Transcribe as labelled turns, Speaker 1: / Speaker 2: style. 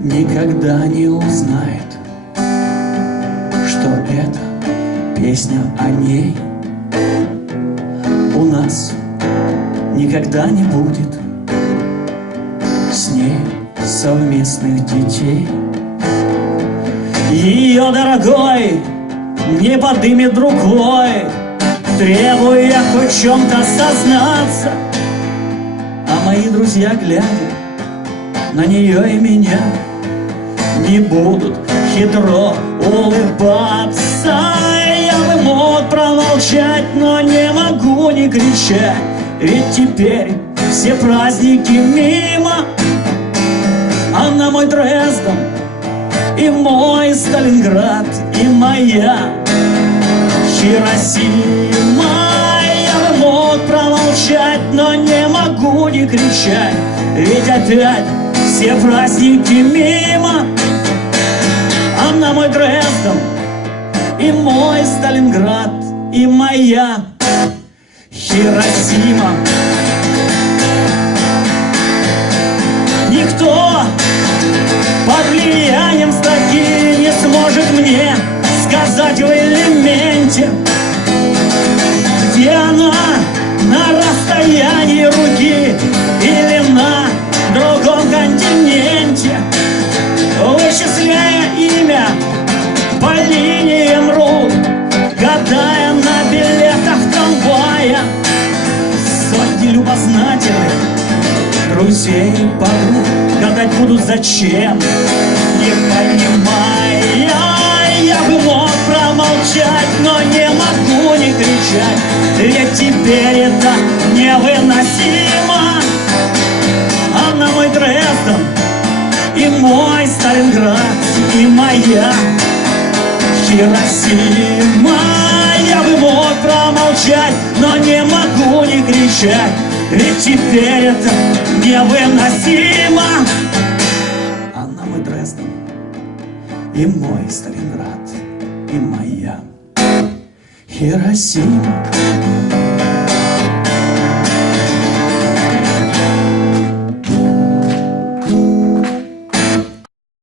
Speaker 1: никогда не узнает, что это песня о ней. У нас никогда не будет с ней совместных детей. Ее дорогой не подымет другой, требуя хоть чем-то сознаться. А мои друзья, глядя на нее и меня, не будут хитро улыбаться. Я бы мог промолчать, но не могу не кричать, ведь теперь все праздники мимо, а на мой Дрезден и мой Сталинград, и моя Хиросима. Я бы промолчать, но не могу не кричать. Ведь опять все праздники мимо мой Дрезден и мой Сталинград, и моя Хиросима. Никто под влиянием строки не сможет мне сказать в элементе Где она на расстоянии руки по линиям рук Гадая на билетах трамвая. Сотни любознательных друзей и подруг Гадать будут зачем, не понимая Я бы мог промолчать, но не могу не кричать Ведь теперь это невыносимо. А на мой Дрезден и мой Сталинград И моя Хиросима Я бы мог промолчать, но не могу не кричать Ведь теперь это невыносимо. А на мой Дрезден и мой Сталинград И моя Хиросима